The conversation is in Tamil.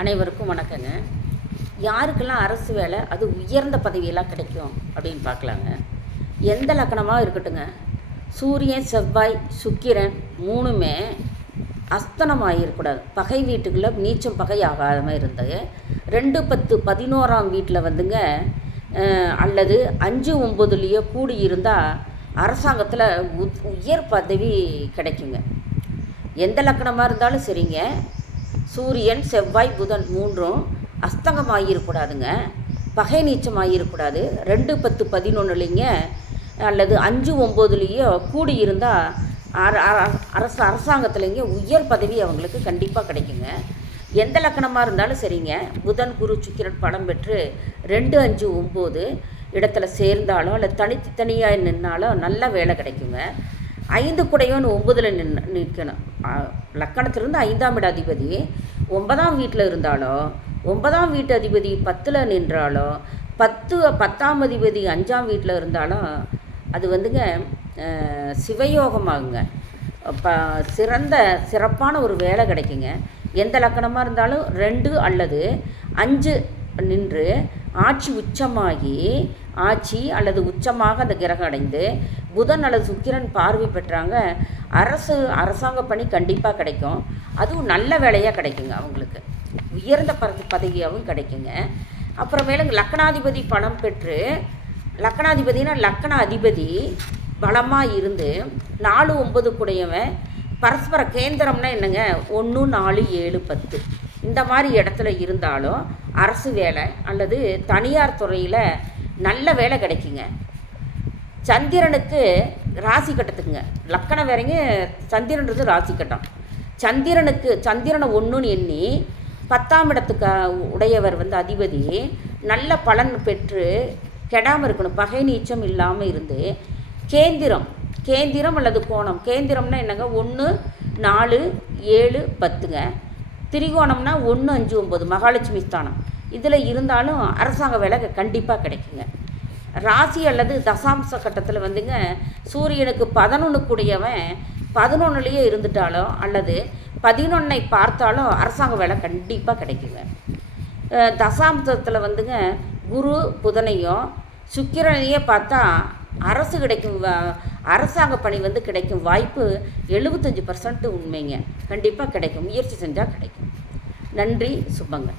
அனைவருக்கும் வணக்கங்க. யாருக்கெல்லாம் அரசு வேலை அது உயர்ந்த பதவியெல்லாம் கிடைக்கும் அப்படின்னு பார்க்கலாங்க. எந்த லக்கணமாக இருக்கட்டுங்க, சூரியன் செவ்வாய் சுக்கிரன் மூணுமே அஸ்தனமாக இருக்கக்கூடாது. பகை வீட்டுக்குள்ளே நீச்சம் பகை ஆகாத மாதிரி இருந்தது. 2, 10, 11ஆம் வீட்டில் வந்துங்க அல்லது 5, 9லேயோ கூடி இருந்தால் அரசாங்கத்தில் உயர் பதவி கிடைக்குங்க. எந்த லக்கணமாக இருந்தாலும் சரிங்க, சூரியன் செவ்வாய் புதன் மூன்றும் அஸ்தங்கமாகிருக்கூடாதுங்க, பகை நீச்சமாகிருக்கூடாது. 2, 10, 11லிங்க அல்லது 5, 9லேயோ கூடி இருந்தால் அரசாங்கத்துலேங்க உயர் பதவி அவங்களுக்கு கண்டிப்பாக கிடைக்குங்க. எந்த லக்கணமாக இருந்தாலும் சரிங்க, புதன் குரு சுக்கிரன் பலம் பெற்று 2, 5, 9 இடத்துல சேர்ந்தாலும் அல்லது தனியாக நின்னாலும் நல்ல வேலை கிடைக்குங்க. 5 குடையோன்னு 9ல் நிற்கணும். லக்கணத்திலிருந்து 5ஆம் இட அதிபதி 9ஆம் வீட்டில் இருந்தாலோ, 9ஆம் வீட்டு அதிபதி 10ல் நின்றாலோ, 10ஆம் அதிபதி 5ஆம் வீட்டில் இருந்தாலும் அது வந்துங்க சிவயோகமாகுங்க. சிறப்பான ஒரு வேலை கிடைக்குங்க. எந்த லக்கணமாக இருந்தாலும் 2 அல்லது 5 நின்று ஆட்சி உச்சமாகி அல்லது உச்சமாக அந்த கிரகம் அடைந்து புதன் அல்லது சுக்கிரன் பார்வை பெற்றாங்க, அரசாங்க பணி கண்டிப்பாக கிடைக்கும். அதுவும் நல்ல வேலையாக கிடைக்குங்க, அவங்களுக்கு உயர்ந்த பதவியாகவும் கிடைக்குங்க. அப்புறமேலும் லக்கணாதிபதி பலம் பெற்று, லக்கணாதிபதினா லக்கண அதிபதி பலமாக இருந்து 4, 9 கூடையவன் பரஸ்பர கேந்திரம்னா என்னங்க, 1, 4, 7, 10 இந்த மாதிரி இடத்துல இருந்தாலும் அரசு வேலை அல்லது தனியார் துறையில் நல்ல வேலை கிடைக்குங்க. சந்திரனுக்கு ராசி கட்டத்துக்குங்க, லக்கணம் வேறங்க, சந்திரன்றது ராசி கட்டம். சந்திரனை 1ன்னு எண்ணி 10ஆம் இடத்துக்கு உடையவர் அதிபதி நல்ல பலன் பெற்று கெடாமல் இருக்கணும், பகை நீச்சம் இல்லாமல் இருந்து கேந்திரம் அல்லது கோணம். கேந்திரம்னா என்னங்க, 1, 4, 7, 10ங்க. திரிகோணம்னா 1, 5, 9 மகாலட்சுமி ஸ்தானம். இதில் இருந்தாலும் அரசாங்க வேலை கண்டிப்பாக கிடைக்குங்க. ராசி அல்லது தசாம்ச கட்டத்தில் வந்துங்க சூரியனுக்கு 11 கூடியவன் 11லேயே இருந்துட்டாலோ அல்லது 11ஐ பார்த்தாலும் அரசாங்க வேலை கண்டிப்பாக கிடைக்குங்க. தசாம்சத்தில் வந்துங்க குரு புதனையும் சுக்கிரனையே பார்த்தா அரசாங்க பணி கிடைக்கும் வாய்ப்பு 75% உண்மைங்க. கண்டிப்பாக கிடைக்கும், முயற்சி செஞ்சால் கிடைக்கும். நன்றி, சுபங்க.